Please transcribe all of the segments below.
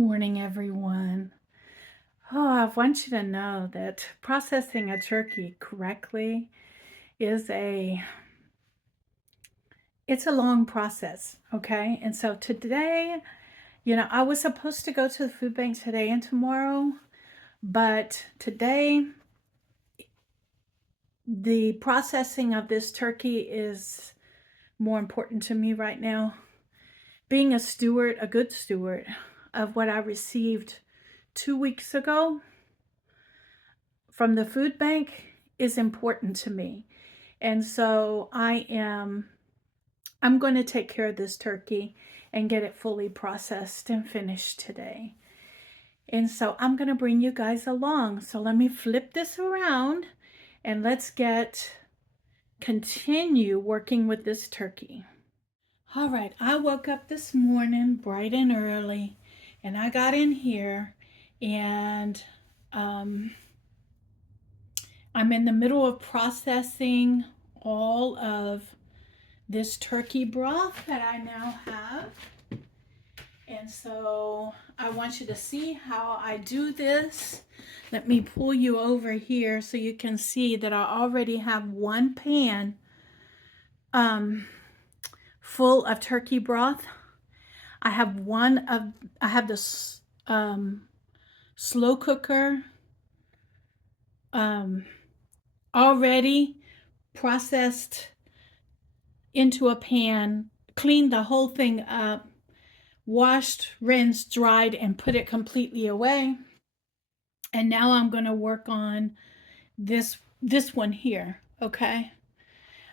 morning, everyone. Oh, I want you to know that processing a turkey correctly is it's a long process, okay? And so today, I was supposed to go to the food bank today and tomorrow, but today the processing of this turkey is more important to me right now. Being a steward, a good steward of what I received 2 weeks ago from the food bank is important to me. And so I'm going to take care of this turkey and get it fully processed and finished today. And so I'm going to bring you guys along. So let me flip this around and let's continue working with this turkey. All right, I woke up this morning bright and early and I got in here and I'm in the middle of processing all of this turkey broth that I now have. And so I want you to see how I do this. Let me pull you over here so you can see that I already have one pan full of turkey broth. I have this slow cooker already processed into a pan, cleaned the whole thing up, washed, rinsed, dried, and put it completely away. And now I'm going to work on this one here, okay?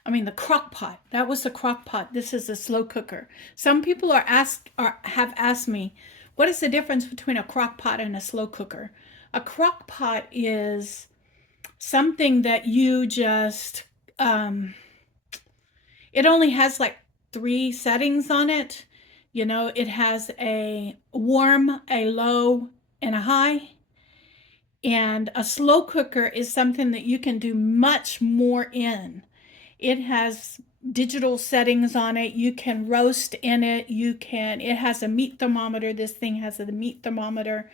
I mean the crock pot. That was the crock pot. This is a slow cooker. Some people have asked me, what is the difference between a crock pot and a slow cooker? A crock pot is something that you just it only has like 3 settings on it. It has a warm, a low, and a high. And a slow cooker is something that you can do much more in. It has digital settings on it. You can roast in it. It has a meat thermometer. This thing has a meat thermometer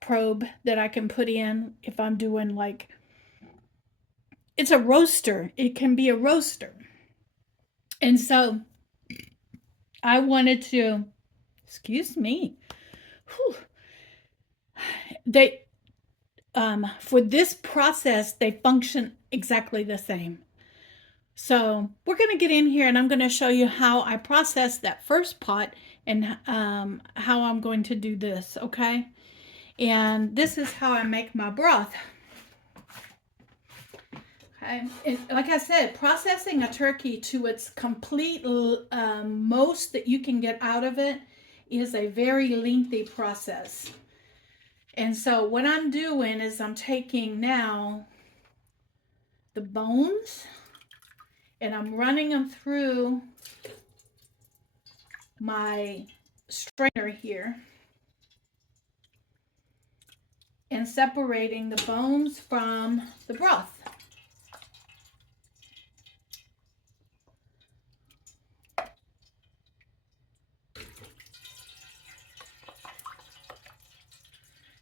probe that I can put in if I'm doing it's a roaster. It can be a roaster. And so I wanted to, excuse me, they, for this process, they function exactly the same. So we're going to get in here and I'm going to show you how I process that first pot and how I'm going to do this, okay? And this is how I make my broth. Okay. And like I said, processing a turkey to its complete most that you can get out of it is a very lengthy process. And so what I'm doing is I'm taking now the bones and I'm running them through my strainer here and separating the bones from the broth.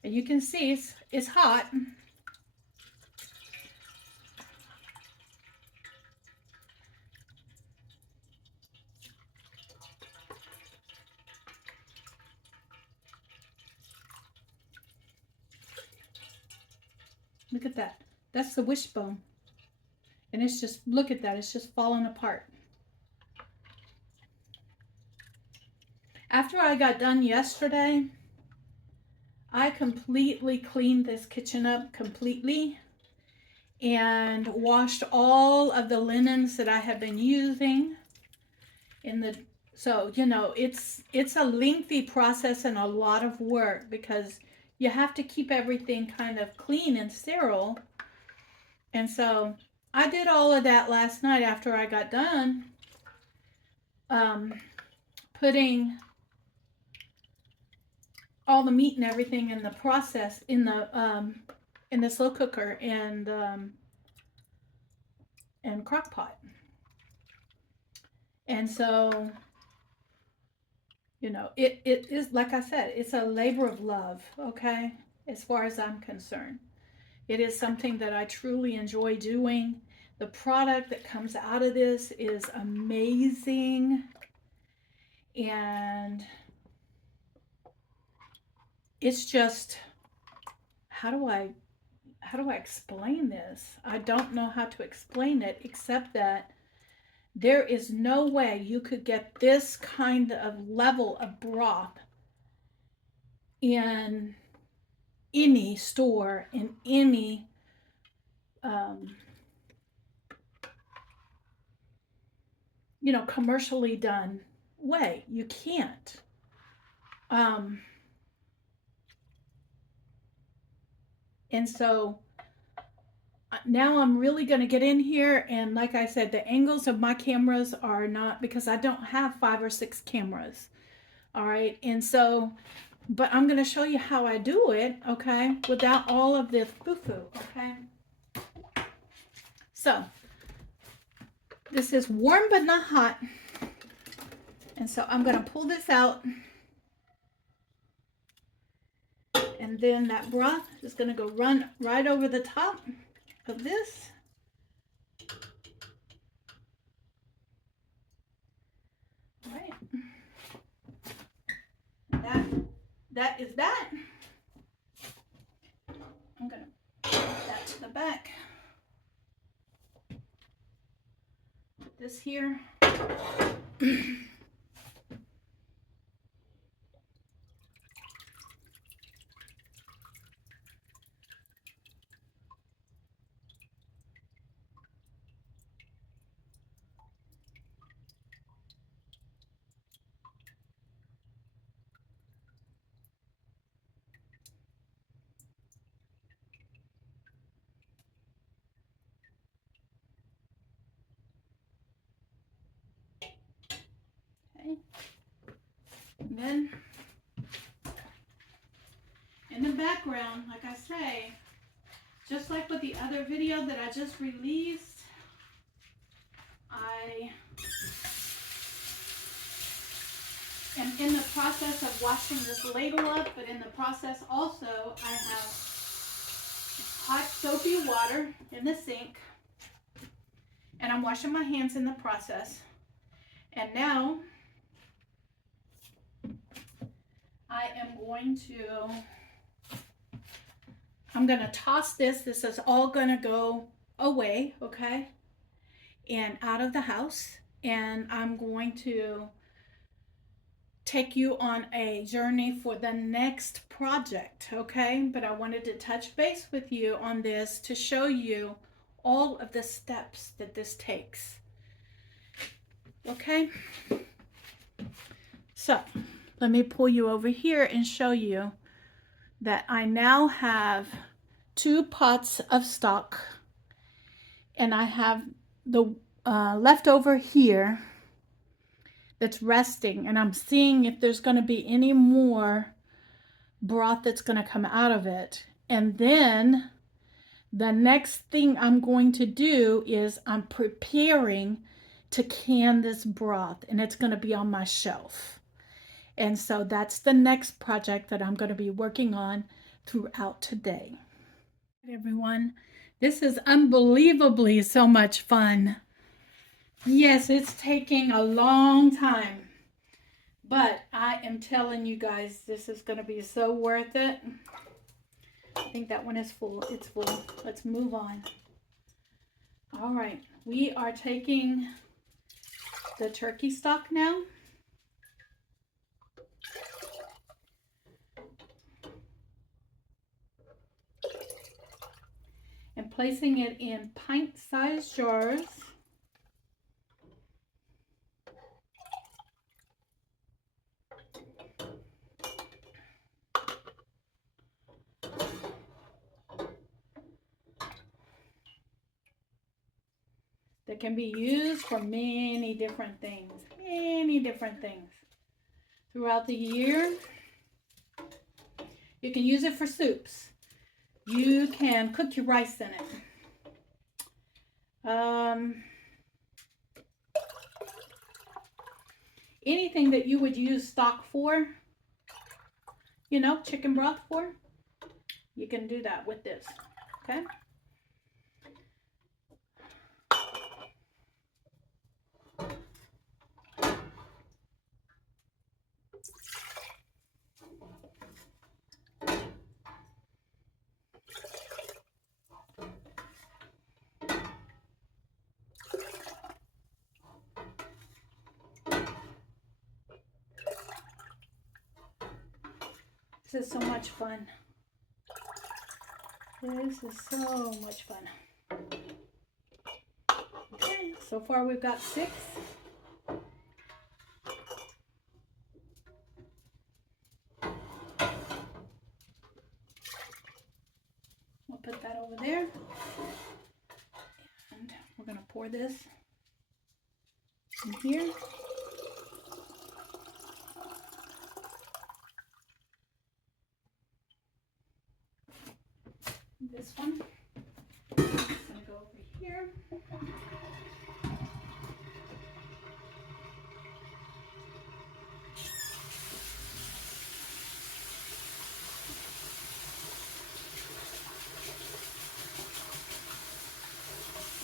And you can see it's hot. Look at that. That's the wishbone. And it's just, look at that, it's just falling apart. After I got done yesterday, I completely cleaned this kitchen up completely and washed all of the linens that I have been using so it's a lengthy process and a lot of work because you have to keep everything kind of clean and sterile. And so I did all of that last night after I got done putting all the meat and everything in the process in the slow cooker and crock pot. And so You know, it is, like I said, it's a labor of love, okay? As far as I'm concerned, it is something that I truly enjoy doing. The product that comes out of this is amazing. And it's just, how do I explain this? I don't know how to explain it except that there is no way you could get this kind of level of broth in any store, in any um, commercially done way. You can't. Um, and so now I'm really going to get in here. And like I said, the angles of my cameras are not, because I don't have 5 or 6 cameras. All right. And so, but I'm going to show you how I do it, okay, without all of this foo-foo, okay? So, this is warm but not hot. And so I'm going to pull this out. And then that broth is going to go run right over the top of this. All right. That is that. I'm going to put that to the back. Put this here. Okay. And then in the background, like I say, just like with the other video that I just released, I am in the process of washing this ladle up, but in the process also I have hot soapy water in the sink, and I'm washing my hands in the process. And now I am going to toss this. This is all going to go away, okay? And out of the house. And I'm going to take you on a journey for the next project, okay? But I wanted to touch base with you on this to show you all of the steps that this takes, okay? So let me pull you over here and show you that I now have 2 pots of stock, and I have the leftover here that's resting, and I'm seeing if there's going to be any more broth that's going to come out of it. And then the next thing I'm going to do is I'm preparing to can this broth, and it's going to be on my shelf. And so that's the next project that I'm going to be working on throughout today. Everyone, this is unbelievably so much fun. Yes, it's taking a long time, but I am telling you guys, this is going to be so worth it. I think that one is full. It's full. Let's move on. All right, we are taking the turkey stock now. And placing it in pint-sized jars. That can be used for many different things. Throughout the year. You can use it for soups. You can cook your rice in it. anything that you would use stock for, you know, chicken broth for, you can do that with this, okay? This is so much fun. This is so much fun. Okay, so far we've got 6. We'll put that over there. And we're going to pour this in here. This one. I'm going to go over here.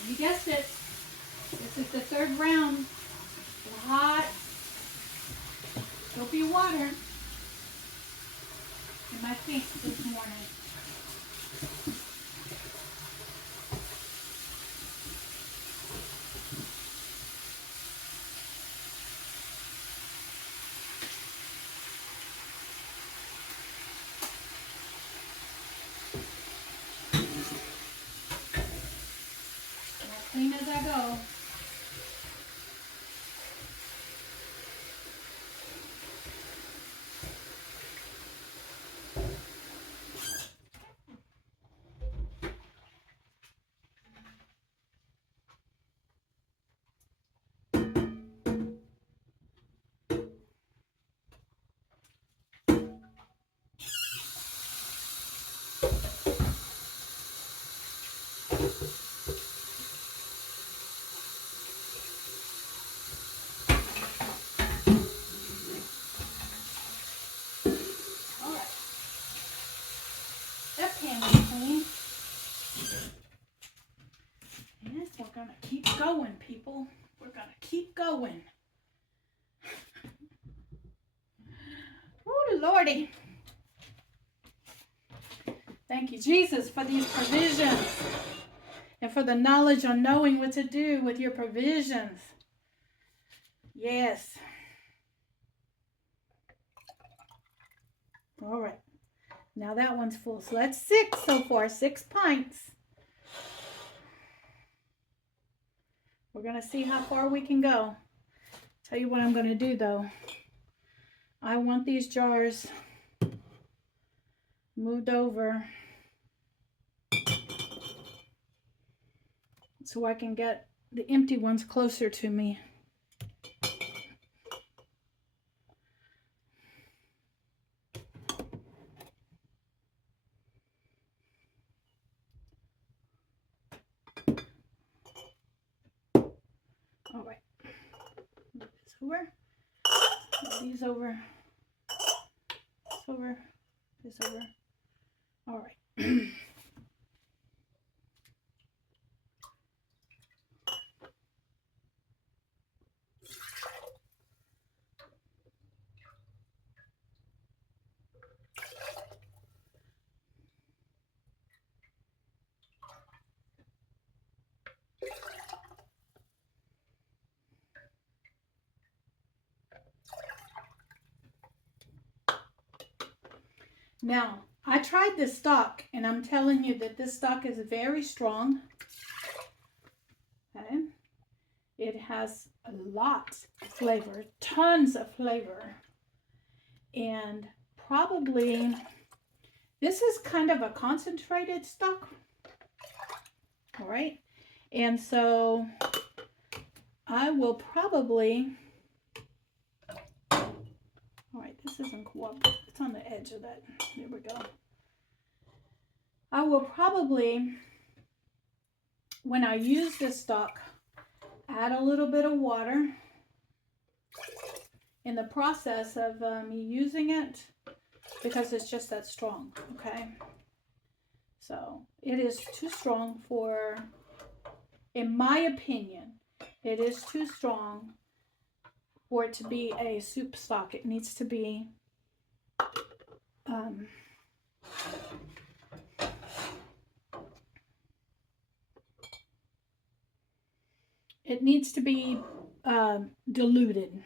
You guessed it. This is the 3rd round of hot soapy water in my sink this morning. As clean as I go. We're gonna keep going, people. We're gonna keep going. Oh, Lordy. Thank you, Jesus, for these provisions and for the knowledge on knowing what to do with your provisions. Yes. All right. Now that one's full. So that's 6 so far, 6 pints. We're going to see how far we can go. Tell you what I'm going to do, though. I want these jars moved over so I can get the empty ones closer to me. All right. Move this over. Move these over. This over. This over. All right. Now, I tried this stock, and I'm telling you that this stock is very strong. Okay. It has a lot of flavor, tons of flavor. And probably, this is kind of a concentrated stock. All right. And so, I will probably... All right, this isn't cooperative. It's on the edge of that. There we go. I will probably, when I use this stock, add a little bit of water in the process of me using it because it's just that strong, okay? So it is too strong for, in my opinion, it is too strong for it to be a soup stock. It needs to be diluted.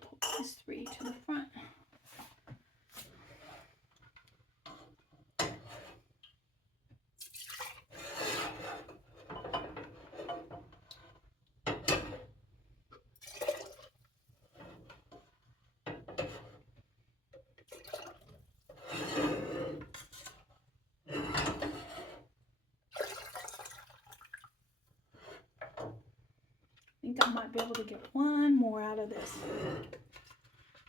Pull these 3 to the front. I think I might be able to get one more out of this.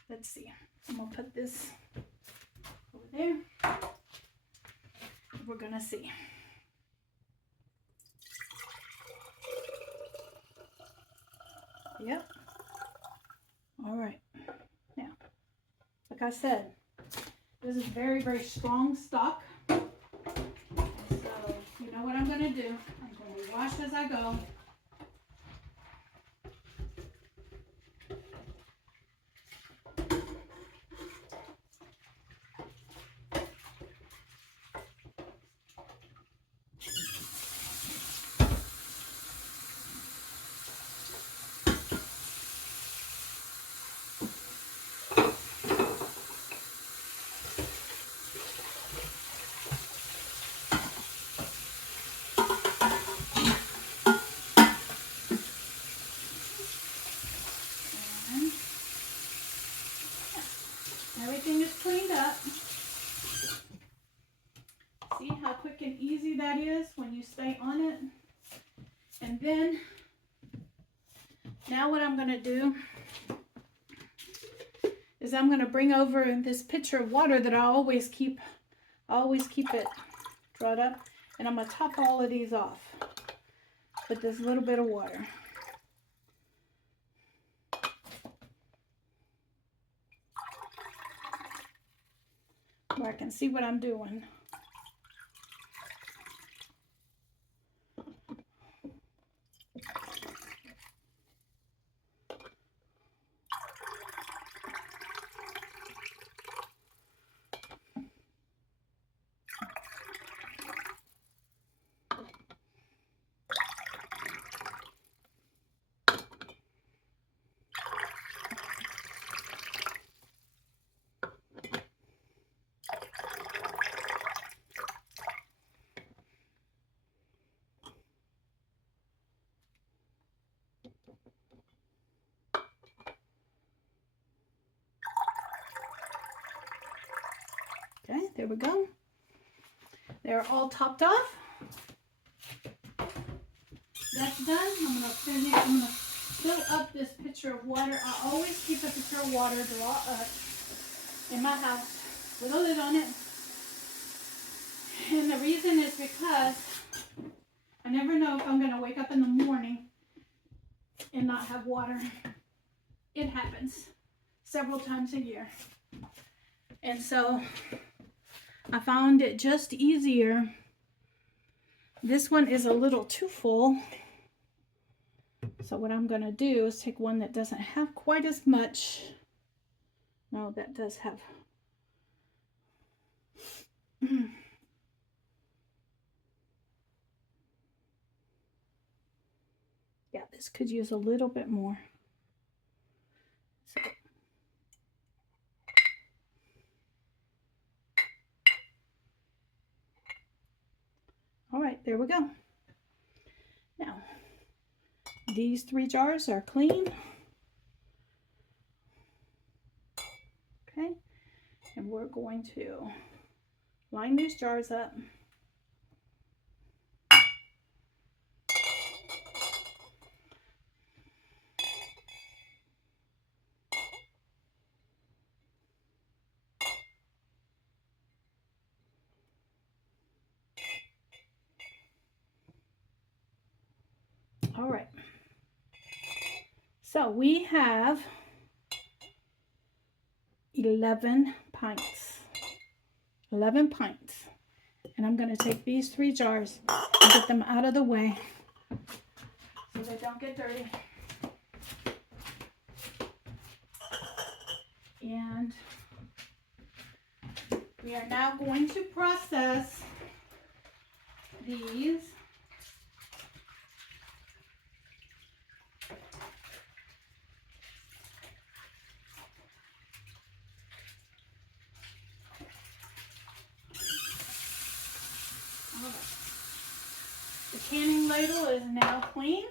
Let's see. I'm going to put this over there. We're going to see. Yep. All right. Now, like I said, this is very, very strong stock. And so, you know what I'm going to do? I'm going to wash as I go. Everything is cleaned up. See how quick and easy that is when you stay on it? And then, now what I'm going to do is I'm going to bring over this pitcher of water that I always keep it drawn up. And I'm going to top all of these off with this little bit of water. Where I can see what I'm doing. Okay, there we go. They're all topped off. That's done. I'm gonna fill up this pitcher of water. I always keep a pitcher of water draw up in my house with a lid on it. And the reason is because I never know if I'm gonna wake up in the morning and not have water. It happens several times a year. And so I found it just easier. This one is a little too full. So what I'm going to do is take one that doesn't have quite as much. No, that does have. Yeah, this could use a little bit more. So. All right, there we go. Now, these 3 jars are clean. Okay, and we're going to line these jars up. All right, So we have 11 pints. 11 pints. And I'm going to take these 3 jars and get them out of the way so they don't get dirty. And we are now going to process these. The canning ladle is now clean.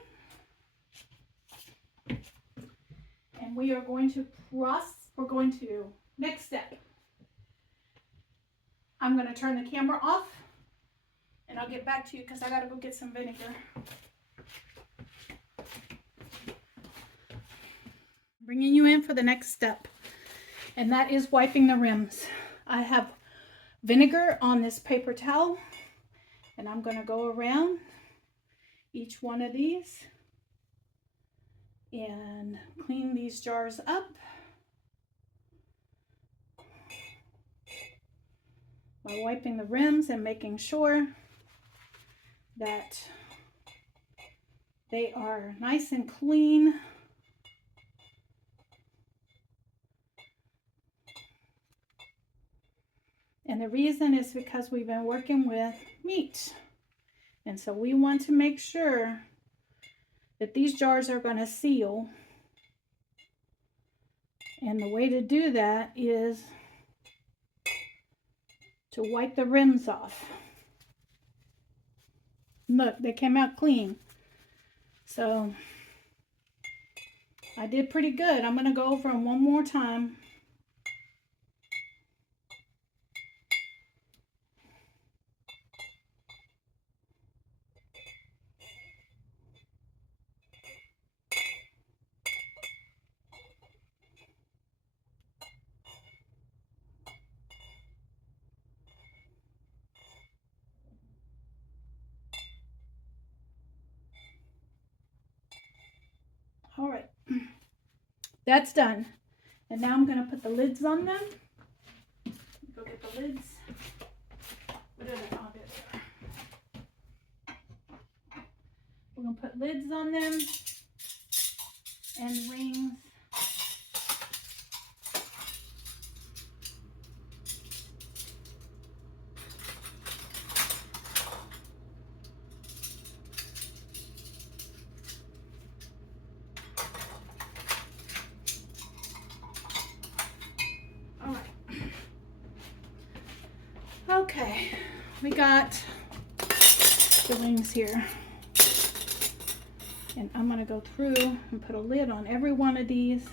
And we are going to next step. I'm going to turn the camera off and I'll get back to you because I got to go get some vinegar. Bringing you in for the next step, and that is wiping the rims. I have vinegar on this paper towel, and I'm going to go around each one of these and clean these jars up by wiping the rims and making sure that they are nice and clean. And the reason is because we've been working with meat. And so we want to make sure that these jars are going to seal. And the way to do that is to wipe the rims off. Look, they came out clean. So I did pretty good. I'm going to go over them one more time. All right, that's done. And now I'm going to put the lids on them. Go get the lids. What are they? Oh, there they are. We're going to put lids on them and rings. Okay, we got the rings here, and I'm going to go through and put a lid on every one of these.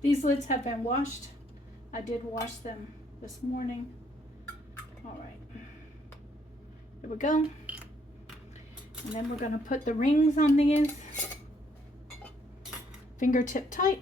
These lids have been washed. I did wash them this morning. All right, there we go. And then we're going to put the rings on these, fingertip tight.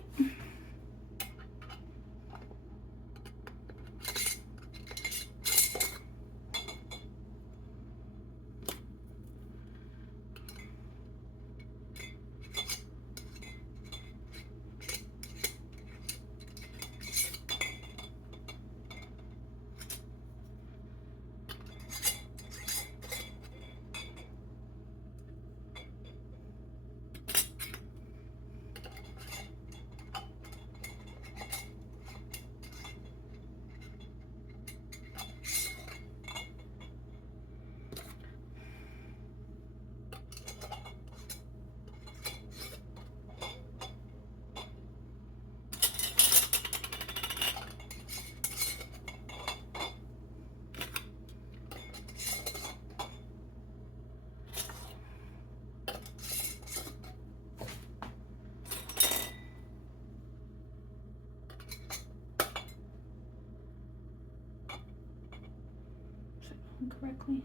Correctly.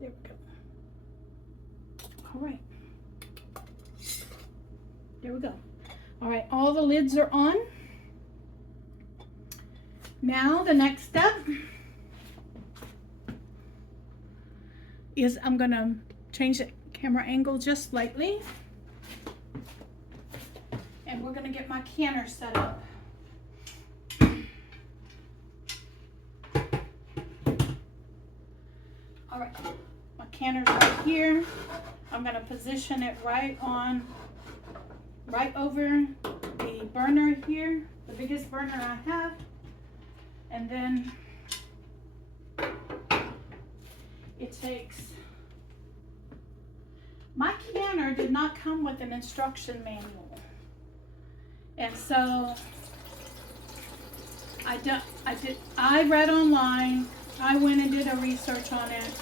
There we go. All right. There we go. All right, all the lids are on. Now the next step is I'm gonna change the camera angle just slightly. And we're gonna get my canner set up. All right, my canner's right here. I'm gonna position it right over the burner here, the biggest burner I have. And then it takes, my canner did not come with an instruction manual. And so I read online, I went and did a research on it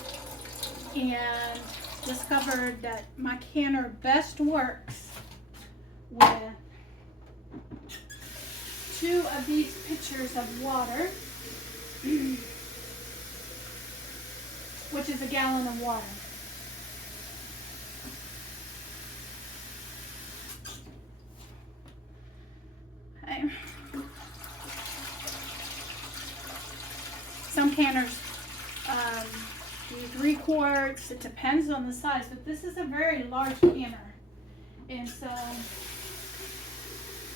and discovered that my canner best works with 2 of these pitchers of water, which is a gallon of water. Okay. Some canners use 3 quarts. It depends on the size, but this is a very large canner, and so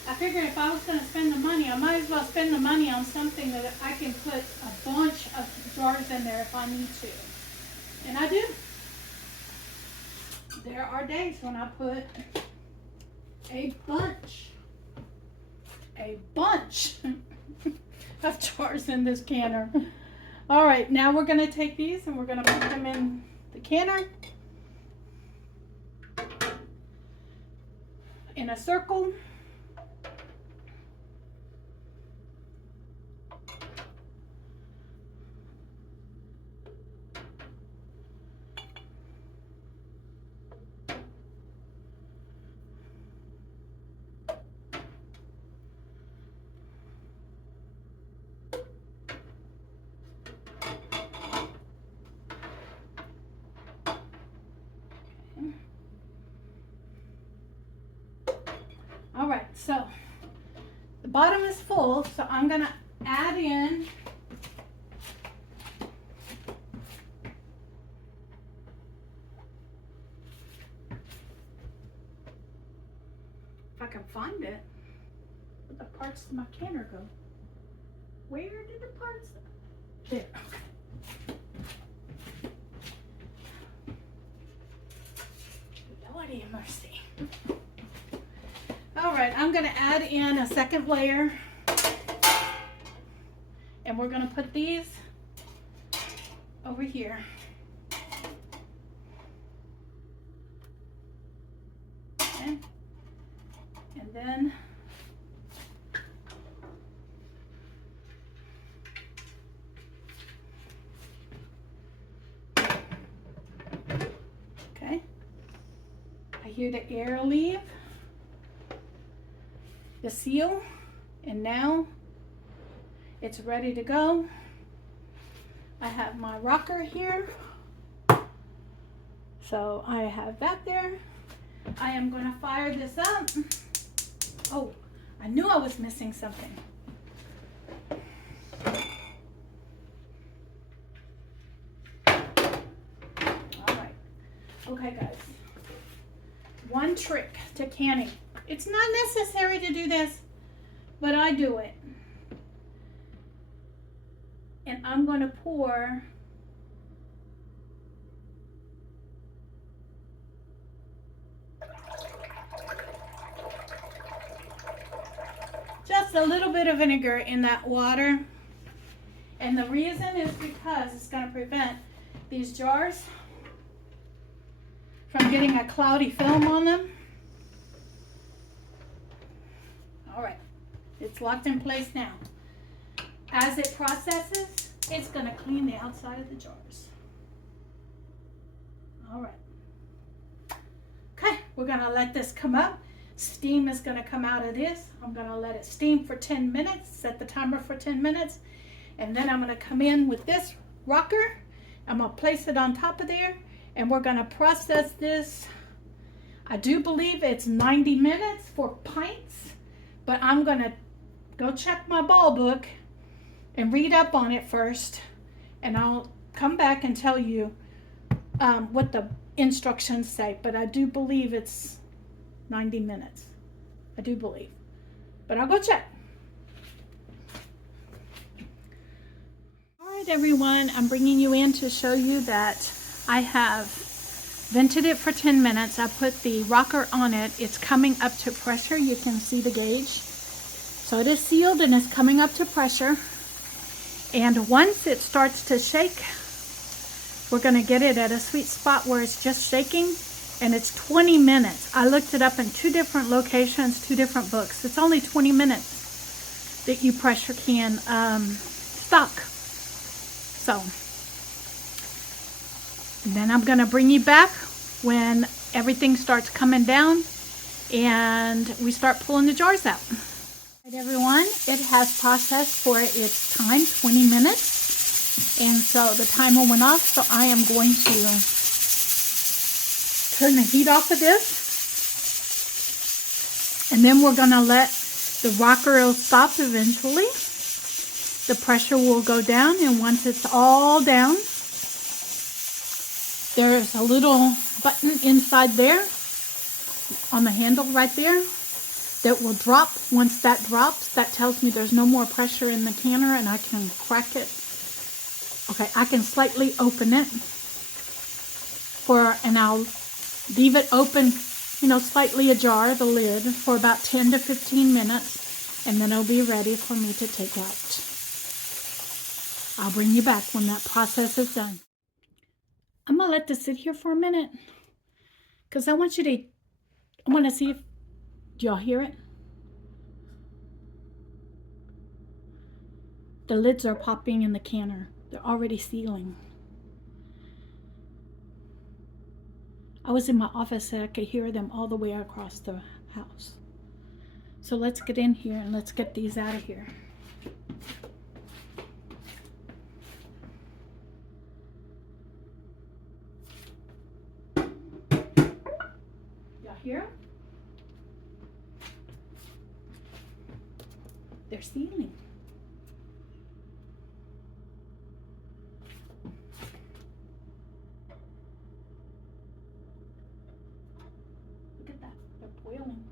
I figured if I was going to spend the money, I might as well spend the money on something that I can put a bunch of jars in there if I need to. And I do. There are days when I put a bunch of jars in this canner. All right, now we're going to take these and we're going to put them in the canner in a circle. All right, so the bottom is full, so I'm going to add in if I can find it. Where'd the parts of my canner go? Where did the parts? There. Lordy have mercy. All right, I'm going to add in a second layer, and we're going to put these over here. Okay. And then okay, I hear the air leave the seal, and now it's ready to go. I have my rocker here, so I have that there. I am going to fire this up. Oh, I knew I was missing something. All right, okay guys, one trick to canning. It's not necessary to do this, but I do it. And I'm going to pour just a little bit of vinegar in that water. And the reason is because it's going to prevent these jars from getting a cloudy film on them. All right, it's locked in place now. As it processes, it's going to clean the outside of the jars. All right. Okay, we're going to let this come up. Steam is going to come out of this. I'm going to let it steam for 10 minutes, set the timer for 10 minutes, and then I'm going to come in with this rocker I'm going to place it on top of there, and we're going to process this. I do believe it's 90 minutes for pints, but I'm going to go check my ball book and read up on it first, and I'll come back and tell you what the instructions say. But I do believe it's 90 minutes. I do believe. But I'll go check. All right, everyone, I'm bringing you in to show you that I have vented it for 10 minutes. I put the rocker on it. It's coming up to pressure. You can see the gauge. So it is sealed and it's coming up to pressure. And once it starts to shake, we're going to get it at a sweet spot where it's just shaking, and it's 20 minutes. I looked it up in 2 different locations, 2 different books. It's only 20 minutes that you pressure can stock. So, and then I'm going to bring you back when everything starts coming down and we start pulling the jars out. All right, everyone, it has processed for its time, 20 minutes. And so the timer went off, so I am going to turn the heat off of this. And then we're going to let the rocker stop eventually. The pressure will go down, and once it's all down, there's a little button inside there on the handle right there that will drop. Once that drops, that tells me there's no more pressure in the canner and I can crack it. Okay, I can slightly open it and I'll leave it open, slightly ajar, the lid, for about 10 to 15 minutes, and then it'll be ready for me to take out. I'll bring you back when that process is done. I'm going to let this sit here for a minute because I want to see if, do y'all hear it? The lids are popping in the canner. They're already sealing. I was in my office and I could hear them all the way across the house. So let's get in here and let's get these out of here. Y'all hear them? They're sealing. Look at that. They're boiling.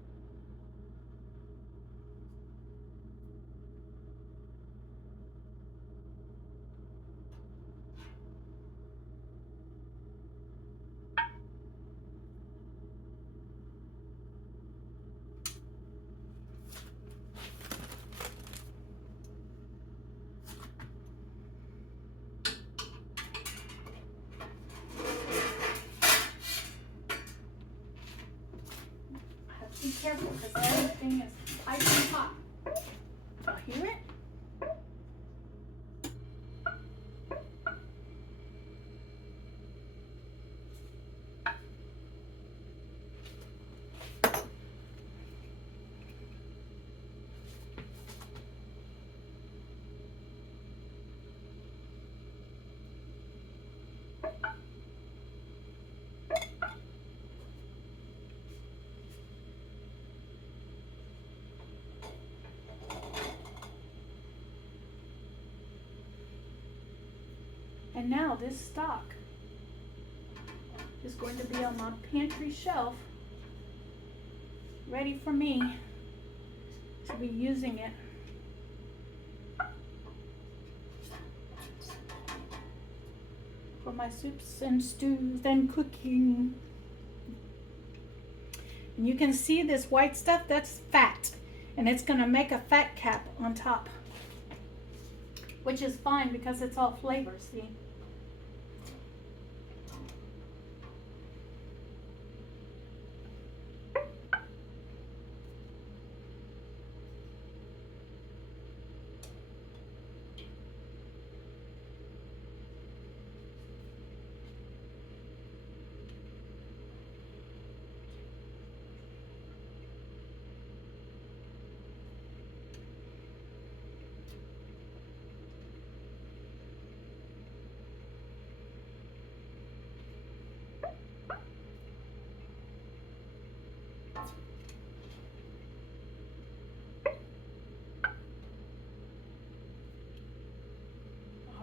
Be careful because everything is piping hot. Y'all hear it? And now this stock is going to be on my pantry shelf, ready for me to be using it. For my soups and stews and cooking. And you can see this white stuff, that's fat. And it's going to make a fat cap on top. Which is fine because it's all flavor, see?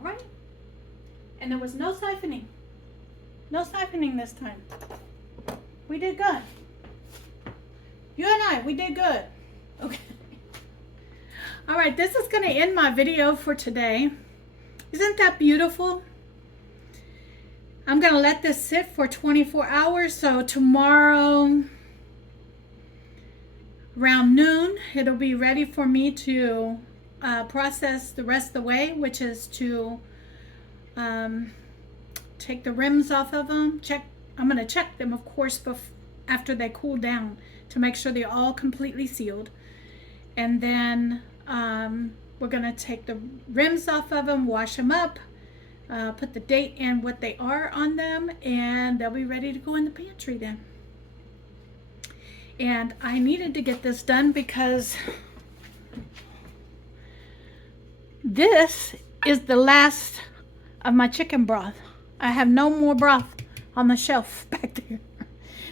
right? And there was no siphoning. No siphoning this time. We did good. You and I, we did good. Okay. All right, this is going to end my video for today. Isn't that beautiful? I'm going to let this sit for 24 hours. So tomorrow around noon, it'll be ready for me to process the rest of the way, which is to take the rims off of them. I'm going to check them, of course, after they cool down to make sure they're all completely sealed. And then we're going to take the rims off of them, wash them up, put the date and what they are on them, and they'll be ready to go in the pantry then. And I needed to get this done because this is the last of my chicken broth. I have no more broth on the shelf back there.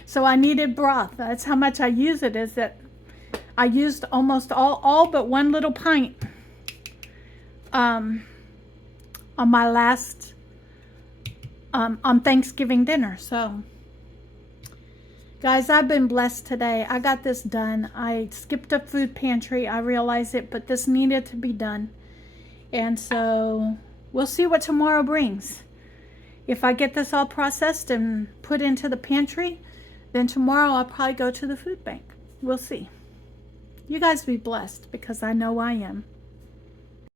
So I needed broth. That's how much I use it, is that I used almost all but one little pint on my last, on Thanksgiving dinner. So, guys, I've been blessed today. I got this done. I skipped a food pantry. I realize it, but this needed to be done. And so we'll see what tomorrow brings. If I get this all processed and put into the pantry, then tomorrow I'll probably go to the food bank. We'll see. You guys be blessed, because I know I am.